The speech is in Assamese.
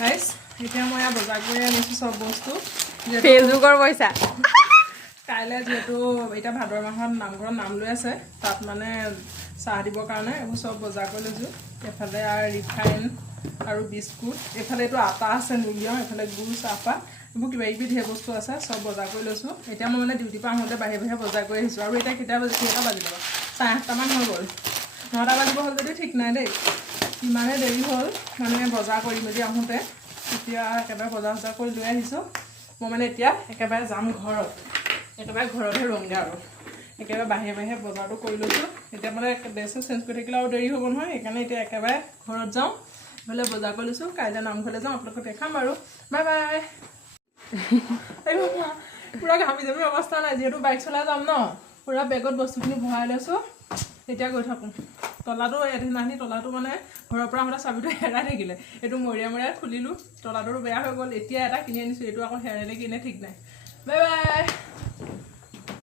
গাইছ এতিয়া মই বজাৰ কৰি আনিছোঁ চব বস্তু ফেচবুকৰ পইচা কাইলৈ যিহেতু এতিয়া ভাদৰ মাহত নামঘৰত নাম লৈ আছে তাত মানে চাহ দিবৰ কাৰণে এইবোৰ চব বজাৰ কৰি লৈছোঁ এফালে আৰু ৰিফাইন আৰু বিস্কুট এফালে এইটো আটা আছে নুলিয়াওঁ এফালে গুড় চাহপাত এইবোৰ কিবা কিবি ধেৰ বস্তু আছে চব বজাৰ কৰি লৈছোঁ এতিয়া মই মানে ডিউটিৰ পৰা আহোঁতে বাহিৰে বাহিৰে বজাৰ কৰি আহিছোঁ আৰু এতিয়া কেইটা বাজিব 8:30মান হৈ গ'ল 9টা বাজিব হ'ল যদি ঠিক নাই দেই ইমানে দেৰি হ'ল মানে বজাৰ কৰি মেলি আহোঁতে এতিয়া একেবাৰে বজাৰ কৰি লৈ আহিছোঁ মই মানে এতিয়া একেবাৰে যাম ঘৰত একেবাৰে ঘৰতহে ৰওঁগৈ আৰু একেবাৰে বাহিৰে বাহিৰে বজাৰটো কৰি লৈছোঁ এতিয়া মানে ড্ৰেছটো চেঞ্জ কৰি থাকিলে আৰু দেৰি হ'ব নহয় সেইকাৰণে এতিয়া একেবাৰে ঘৰত যাওঁ বোলে বজাৰ কৰি লৈছোঁ কাইলৈ নামঘৰলৈ যাওঁ আপোনালোকক দেখাম বাৰু বাই বাই পুৰা ঘামি যামি অৱস্থা নাই যিহেতু বাইক চলাই যাম ন পুৰা বেগত বস্তুখিনি ভৰাই লৈছোঁ এতিয়া গৈ থাকোঁ তলাটো এদিনাখনি তলাটো মানে ঘৰৰ পৰা আহোঁতে চাবিটো হেৰাই থাকিলে এইটো মৰিয়াই খুলিলোঁ তলাটোতো বেয়া হৈ গ'ল এতিয়া এটা কিনি আনিছোঁ এইটো আকৌ হেৰাইলে কিনে ঠিক নাই বাই বাই